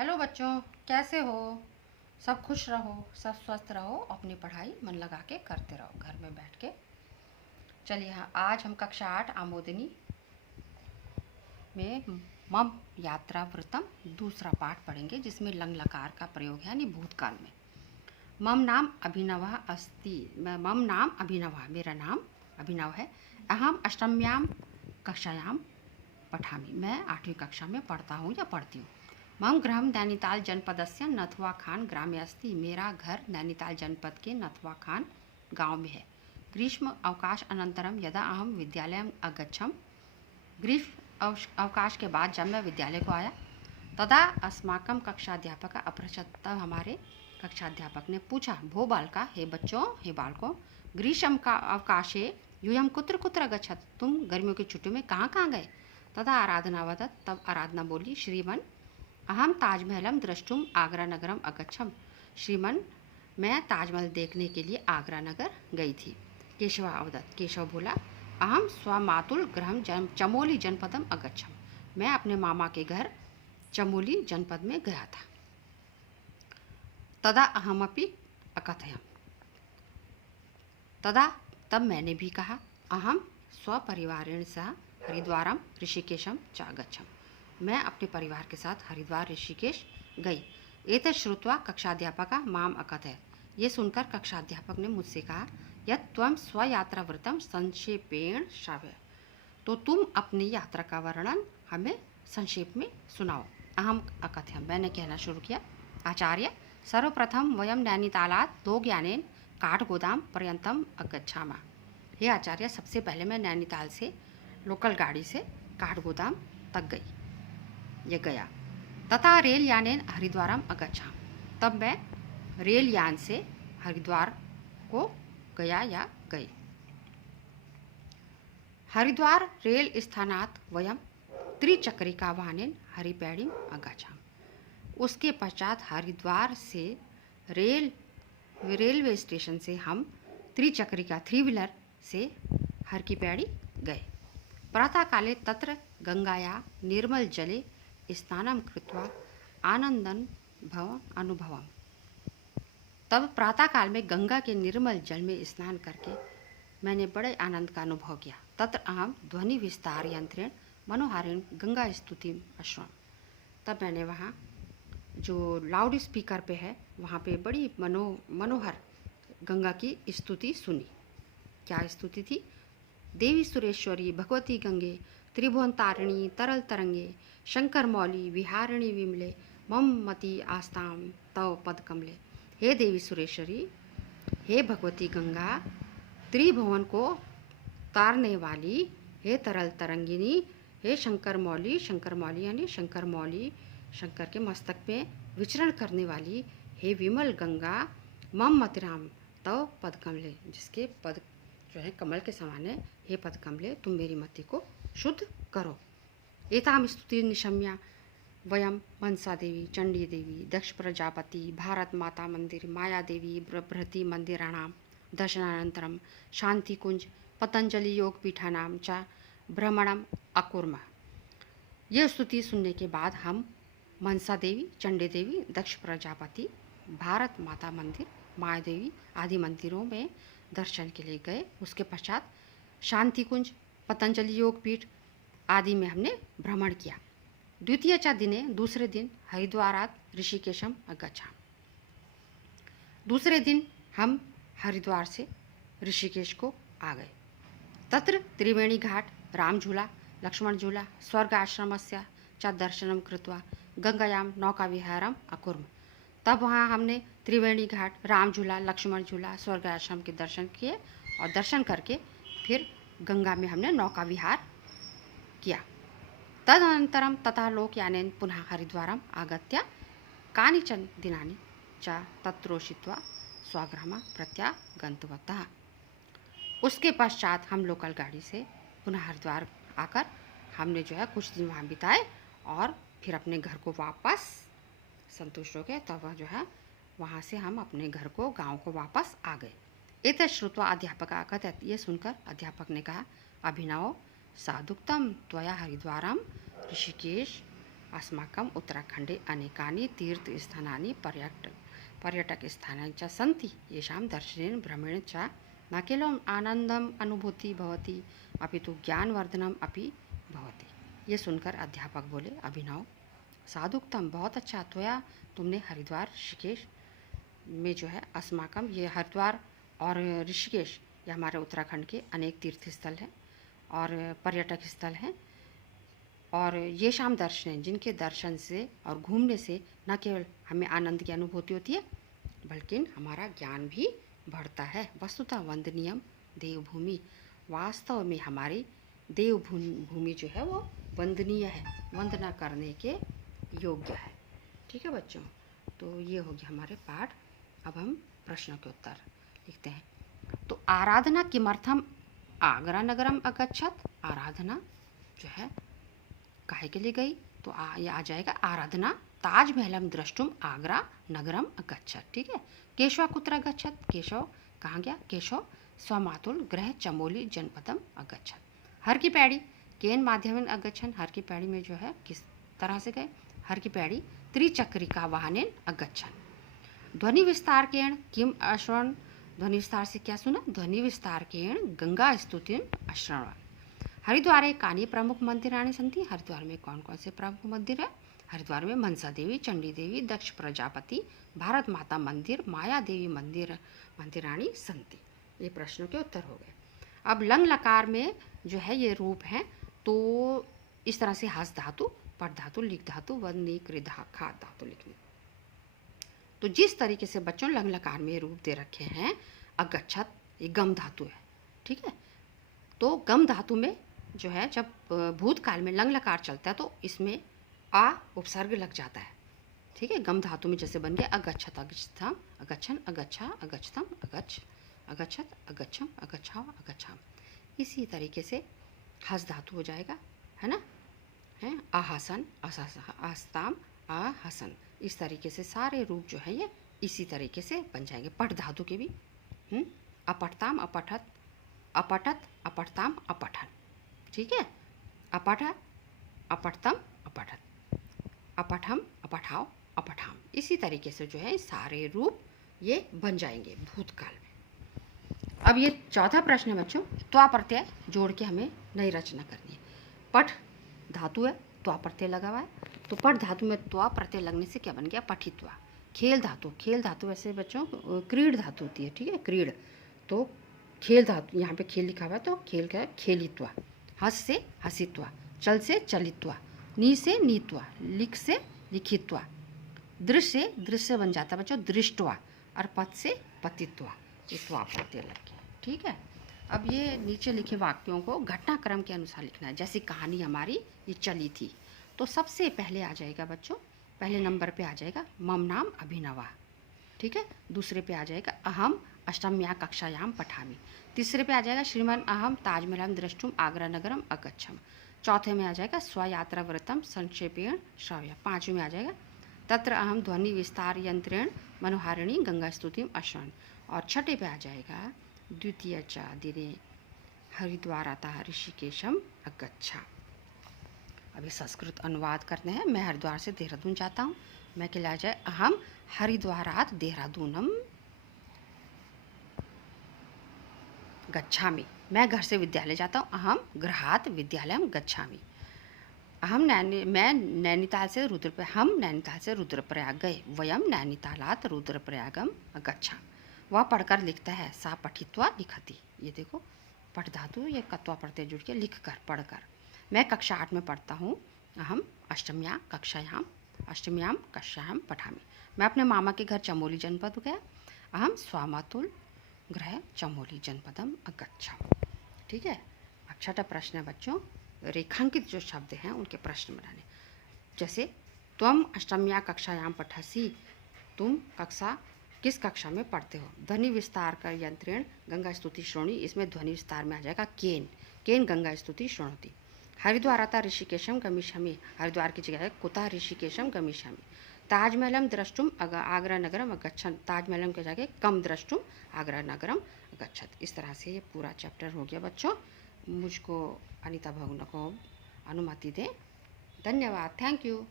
Hello बच्चों, कैसे हो? सब खुश रहो, सब स्वस्थ रहो, अपनी पढ़ाई मन लगा के करते रहो घर में बैठ के। चलिए, हाँ, आज हम कक्षा 8 आमोदनी में मम यात्रा वृतम दूसरा पाठ पढ़ेंगे, जिसमें लंग लकार का प्रयोग है, यानी भूतकाल में। मम नाम अभिनव अस्ति। मम नाम अभिनव, मेरा नाम अभिनव है। अहम अष्टम्याम कक्षायाम पठामि, मैं 8वीं कक्षा में पढ़ता हूँ या पढ़ती हूँ। मम गृहं नैनीताल जनपदस्य नथुआ खान ग्रामे अस्ति, मेरा घर नैनीताल जनपद के नथुआ खान गांव में है। ग्रीष्म अवकाश अनंतरम यदा अहम विद्यालयम अगच्छम, ग्रीष्म अवकाश के बाद जब मैं विद्यालय को आया, तदा अस्माकं कक्षाध्यापक अपृच्छत्, तब हमारे कक्षाध्यापक ने पूछा, भो बालका, हे बच्चों, हे बालकों, ग्रीष्म का अवकाशे यूयं कुत्र कुत्र गच्छत, तुम गर्मियों की छुट्टियों में कहाँ कहाँ गए? तदा आराधना वदत्, तब आराधना बोली, श्रीमन अहम ताजमहलम द्रष्टुम आगरा नगरम अगच्छम, श्रीमन मैं ताजमहल देखने के लिए आगरा नगर गई थी। केशव अवदत्, केशव बोला, अहम स्वमातुल गृहम चमोली जनपदम अगच्छम, मैं अपने मामा के घर चमोली जनपद में गया था। तदा अहमपि अकथयम, तदा तब मैंने भी कहा, अहम स्वपरिवारेण सह हरिद्वारम ऋषिकेशम च अगच्छम, मैं अपने परिवार के साथ हरिद्वार ऋषिकेश गई। एतत् श्रुत्वा कक्षाध्यापक माम अकथयत्, ये सुनकर कक्षाध्यापक ने मुझसे कहा, यत् त्वं स्वयात्रावृत्तं संक्षेपेण श्रावय, तो तुम अपनी यात्रा का वर्णन हमें संक्षेप में सुनाओ। अहम अकथयम्, मैंने कहना शुरू किया, आचार्य, सर्वप्रथम वयम नैनीतालात् लोकयानेन काठगोदाम पर्यन्तम अगच्छामः, हे आचार्य, सबसे पहले मैं नैनीताल से लोकल गाड़ी से काठगोदाम तक गया। तथा रेल यानेन हरिद्वारम अगच्छाम, तब मैं रेल यान से हरिद्वार को गया या गई। हरिद्वार रेल स्थानात् वयम त्रिचक्रिका वाहनेन हरिपैड़ीम अगच्छाम, उसके पश्चात हरिद्वार से रेलवे स्टेशन से हम त्रिचक्रिका 3 व्हीलर से हर की पैड़ी गए। प्रातःकाले तत्र गंगाया निर्मल जले स्नानं कृत्वा आनंदन अनुभवम, तब प्रातःकाल में गंगा के निर्मल जल में स्नान करके मैंने बड़े आनंद का अनुभव किया। तत्र अहम ध्वनि विस्तार यंत्रेण मनोहारेण गंगा स्तुति अश्रवम, तब मैंने वहाँ जो लाउड स्पीकर पे है वहाँ पे बड़ी मनोहर गंगा की स्तुति सुनी। क्या स्तुति थी? देवी सुरेश्वरी भगवती गंगे त्रिभुवन तारिणी तरल तरंगे शंकर मौली विहारिणी विमले मम मति आस्ताम तव पद कमले, हे देवी सुरेश्वरी, हे भगवती गंगा, त्रिभुवन को तारने वाली, हे तरल तरंगिनी, हे शंकर मौली यानी शंकर मौली, शंकर के मस्तक में विचरण करने वाली, हे विमल गंगा, मम मतिराम तव पद कमले, जिसके पद जो है कमल के समान है, हे पद कमले, तुम मेरी मति को शुद्ध करो। एताम स्तुति निशम्या वयम मनसा देवी, चंडी देवी, दक्ष प्रजापति, भारत माता मंदिर, माया देवी बृहति मंदिराणाम दर्शनानंतरम शांति कुंज पतंजलि योग पीठानाम च भ्रमणम अकुर्म। यह स्तुति सुनने के बाद हम मनसा देवी, चंडी देवी, दक्ष प्रजापति, भारत माता मंदिर, माया देवी आदि मंदिरों में दर्शन के लिए गए। उसके पश्चात शांति कुंज, पतंजलि योग पीठ आदि में हमने भ्रमण किया। द्वितीय च दिने, दूसरे दिन हरिद्वारात ऋषिकेशम अगच्छाम, दूसरे दिन हम हरिद्वार से ऋषिकेश को आ गए। तत्र त्रिवेणी घाट, राम झूला, लक्ष्मण झूला, स्वर्ग आश्रमस्य च दर्शनम कृत्वा गंगायाम नौका विहारम अकुर्म, तब वहाँ हमने त्रिवेणी घाट, राम झूला, लक्ष्मण झूला, स्वर्ग आश्रम के दर्शन किए और दर्शन करके फिर गंगा में हमने नौका विहार किया। तदनंतरम तथा लोकयानेन पुनः हरिद्वारम आगत्य कानिचन दिनानि च तत्रोषित्वा स्वगृहं प्रत्यागन्तवन्तः, उसके पश्चात हम लोकल गाड़ी से पुनः हरिद्वार आकर हमने जो है कुछ दिन वहाँ बिताए और फिर अपने घर को वापस संतुष्ट हो गए। तब जो है वहाँ से हम अपने घर को, गांव को वापस आ गए। एतत् श्रुत्वा अध्यापक अकथयत्, ये सुनकर अध्यापक ने कहा, अभिनव साधुक्तम त्वया हरिद्वारम ऋषिकेश अस्माकम् उत्तराखण्डे अनेकानि तीर्थस्थानानि पर्यटकस्थानानि च सन्ति। येषां दर्शनेन भ्रमणेन च न केवलम् आनन्दम् अनुभूति भवति अपितु ज्ञानवर्धनम् अपि भवति। ये सुनकर अध्यापक बोले, अभिनव, साधुक्तम, बहुत अच्छा, तुमने हरिद्वार ऋषिकेश में जो है अस्माकम, ये हरिद्वार और ऋषिकेश ये हमारे उत्तराखंड के अनेक तीर्थ स्थल हैं और पर्यटक स्थल हैं। और ये शाम दर्शन, जिनके दर्शन से और घूमने से न केवल हमें आनंद की अनुभूति होती है बल्कि हमारा ज्ञान भी बढ़ता है। वस्तुतः वंदनीयम देवभूमि, वास्तव में हमारी देवभूमि जो है वो वंदनीय है, वंदना करने के योग्य है। ठीक है बच्चों, तो ये हो गया हमारे पाठ। अब हम प्रश्नों के उत्तर लिखते हैं। तो आराधना किमर्थम आगरा नगरम अगच्छत, आराधना जो है काहे के लिए गई, तो ये आ जाएगा आराधना ताजमहलम द्रष्टुम आगरा नगरम अगच्छत। ठीक है। केशव कुत्र अगच्छत, केशव कहाँ गया, केशव स्वमातुल गृह चमोली जनपदम अगच्छत। हर की पैड़ी केन माध्यम अगच्छन, हर की पैड़ी में जो है किस तरह से गए, हर की पैड़ी त्रिचक्रिका वाहनेन अगच्छन। ध्वनि विस्तार केण किम अश्रवण, ध्वनि विस्तार से क्या सुना, ध्वनि विस्तार केण गंगा स्तुतिम अश्रवण। हरिद्वारे कानि प्रमुख मंदिराणि सन्ति, हरिद्वार में कौन कौन से प्रमुख मंदिर है, हरिद्वार में मनसा देवी, चंडी देवी, दक्ष प्रजापति, भारत माता मंदिर, माया देवी मंदिराणि सन्ति। ये प्रश्नों के उत्तर हो गए। अब लंग लकार में जो है ये रूप हैं, तो इस तरह से हस धातु, पट धातु, लिख धातु, वन्नी कृधा खा धातु लिखनी। तो जिस तरीके से बच्चों लंग लकार में रूप दे रखे हैं, अगच्छत ये गम धातु है। ठीक है। तो गम धातु में जो है जब भूतकाल में लंग लकार चलता है तो इसमें आ उपसर्ग लग जाता है। ठीक है। गम धातु में जैसे बन गया अगच्छत, अगच्छतम, अगच्छन, अगच्छा, अगच्छतम, अगच्छ, अगच्छत, अगच्छम, अगच्छा, अगच्छाम। इसी तरीके से हस धातु हो जाएगा, है ना, है आहासन, आस्ताम, आहसन। इस तरीके से सारे रूप जो है ये इसी तरीके से बन जाएंगे। पट धातु के भी अपठताम, अपठत, अपठत, अपठताम, अपठन। ठीक है। अपठ, अपठतम, अपठत, अपठम, अपठाओ, अपठाम। इसी तरीके से जो है सारे रूप ये बन जाएंगे भूतकाल में। अब ये चौथा प्रश्न है बच्चों, त्वा प्रत्यय जोड़ के हमें नई रचना करनी है। पठ धातु है, त्वा प्रत्यय लगा हुआ है, तो पठ धातु में त्वा प्रत्यय लगने से क्या बन गया, पठित्वा। खेल धातु, खेल धातु वैसे बच्चों क्रीड़ धातु होती है। ठीक है, क्रीड़, तो खेल धातु, यहाँ पे खेल लिखा हुआ है तो खेल का खेलित्वा। हस से हसित्वा, चल से चलित्वा, नी से नीत्वा, लिख से लिखित्वा, दृश्य से दृश्य बन जाता है बच्चों दृष्टवा, और पथ से पतित्वा, त्वा प्रत्यय लग गया। ठीक है। अब ये नीचे लिखे वाक्यों को घटनाक्रम के अनुसार लिखना है। जैसे कहानी हमारी ये चली थी, तो सबसे पहले आ जाएगा बच्चों, पहले नंबर पे आ जाएगा मम नाम अभिनवा। ठीक है। दूसरे पे आ जाएगा अहम अष्टम्या कक्षायाम पठामि। तीसरे पे आ जाएगा श्रीमान अहम ताजमहलम द्रष्टुम आगरा नगरम अगच्छम। चौथे में आ जाएगा स्वयात्रा व्रतम संक्षेपेण श्राव्य। पाँचवें में आ जाएगा तत्र अहम ध्वनि विस्तार यंत्रेण मनोहारिणी गंगा स्तुतिम अश्रवण। और छठे पे आ जाएगा द्वितीय च दिने हरिद्वारातः ऋषिकेशम अगच्छा। अभी संस्कृत अनुवाद करने हैं। मैं हरिद्वार से देहरादून जाता हूँ, मैं के लिए आ जाए अहम हरिद्वारात देहरादूनम गच्छामि। मैं घर से विद्यालय जाता हूँ, अहम गृहात विद्यालयम गच्छामि। हम नैनीताल से रुद्रप्रयाग गए, वयम नैनीतालात रुद्रप्रयागम गच्छा। वह पढ़कर लिखता है, सा पठित्वा लिखती। ये देखो पठ धातु ये कत्वा प्रत्यय जुड़ के लिख कर, पढ़कर। मैं कक्षा 8 में पढ़ता हूँ, अहम अष्टम्यां कक्षायाम पठामि। मैं अपने मामा के घर चमोली जनपद गया, अहम स्वामातुल गृह चमोली जनपदम अगच्छा। ठीक है। अब छठा प्रश्न है बच्चों, रेखांकित जो शब्द हैं उनके प्रश्न बनाने। जैसे त्वम अष्टम्या कक्षायाम पठसि, तुम किस कक्षा में पढ़ते हो। ध्वनि विस्तार कर यंत्रेण गंगा स्तुति श्रोणी, इसमें ध्वनि विस्तार में आ जाएगा केन गंगा स्तुति श्रोणोति। हरिद्वाराता ऋषिकेशम गमिष्यामि, हरिद्वार की जगह है कुतः ऋषिकेशम गमिष्यामि। ताजमहलम द्रष्टुम आगरा नगरम अगच्छन, ताजमहलम के जगह कम द्रष्टुम आगरा नगरम अगच्छत। इस तरह से ये पूरा चैप्टर हो गया बच्चों। मुझको अनीता भगुना को अनुमति दें। धन्यवाद, थैंक यू।